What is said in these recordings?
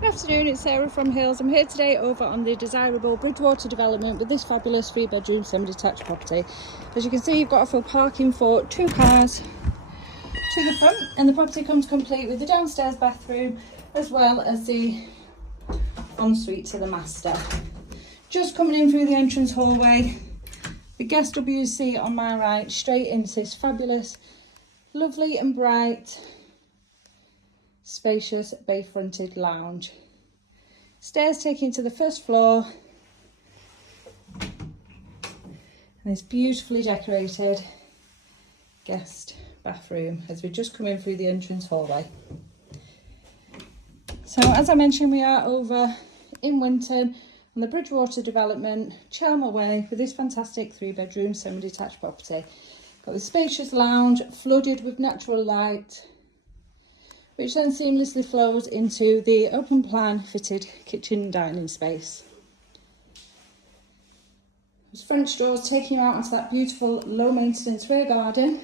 Good afternoon, it's Sarah from Hills. I'm here today over on the desirable Bridgewater Development with this fabulous 3-bedroom semi-detached property. As you can see, you've got a full parking for 2 cars to the front, and the property comes complete with the downstairs bathroom as well as the ensuite to the master. Just coming in through the entrance hallway, the guest WC on my right, straight into this fabulous, lovely and bright, spacious bay-fronted lounge. Stairs taking to the first floor, and this beautifully decorated guest bathroom as we just come in through the entrance hallway. So as I mentioned, we are over in Winton on the Bridgewater Development, Chelmer Way, with this fantastic 3-bedroom semi-detached property. Got the spacious lounge flooded with natural light, which then seamlessly flows into the open plan fitted kitchen and dining space. There's French doors taking you out onto that beautiful low maintenance rear garden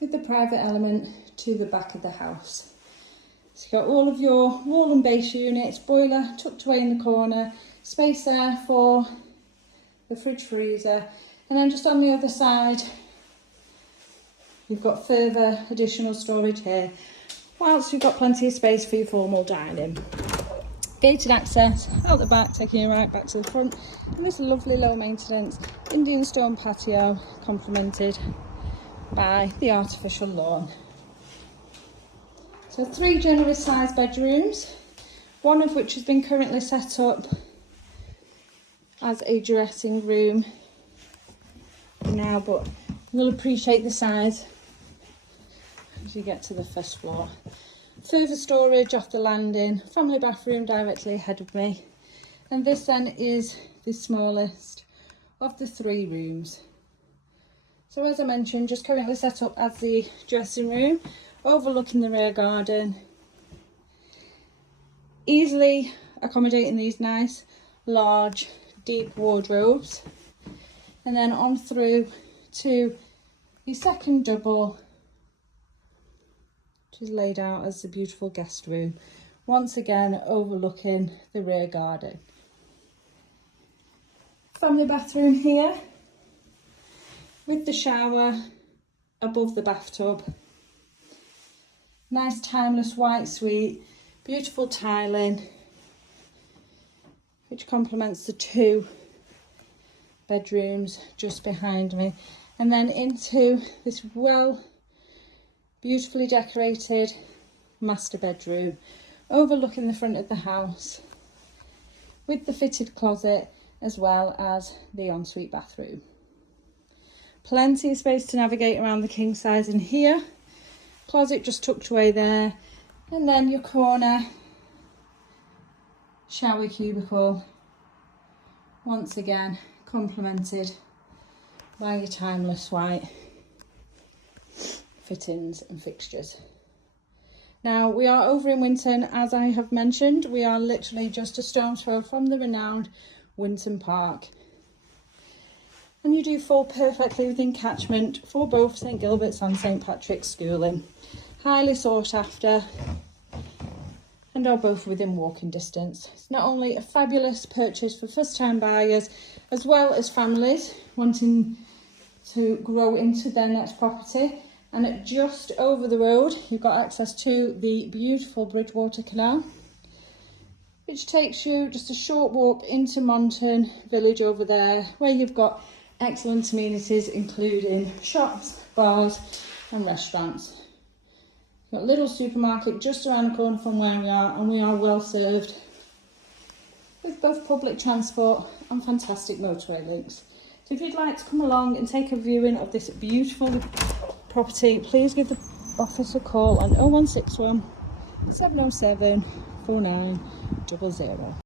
with the private element to the back of the house. So you've got all of your wall and base units, boiler tucked away in the corner, space there for the fridge freezer, and then just on the other side you've got further additional storage here, whilst you've got plenty of space for your formal dining. Gated access out the back, taking you right back to the front, and this lovely low maintenance Indian stone patio complemented by the artificial lawn. So 3 generous sized bedrooms, one of which has been currently set up as a dressing room now, but you'll appreciate the size as you get to the first floor. Further storage off the landing, family bathroom directly ahead of me, and this then is the smallest of the 3 rooms. So as I mentioned, just currently set up as the dressing room, overlooking the rear garden, easily accommodating these nice large deep wardrobes, and then on through to the second double, which is laid out as the beautiful guest room, once again overlooking the rear garden. Family bathroom here with the shower above the bathtub. Nice timeless white suite, beautiful tiling, which complements the 2 bedrooms just behind me, and then into this beautifully decorated master bedroom overlooking the front of the house with the fitted closet as well as the ensuite bathroom. Plenty of space to navigate around the king size in here, closet just tucked away there, and then your corner shower cubicle, once again complemented by your timeless white fittings and fixtures. Now we are over in Winton, as I have mentioned. We are literally just a stone's throw from the renowned Winton Park, and you do fall perfectly within catchment for both St Gilbert's and St Patrick's schooling. Highly sought after, and are both within walking distance. It's not only a fabulous purchase for first time buyers as well as families wanting to grow into their next property, and at just over the road you've got access to the beautiful Bridgewater Canal, which takes you just a short walk into Monton Village over there, where you've got excellent amenities including shops, bars and restaurants. You've got a little supermarket just around the corner from where we are, and we are well served with both public transport and fantastic motorway links. So if you'd like to come along and take a viewing of this beautiful property, please give the office a call on 0161 707 4900.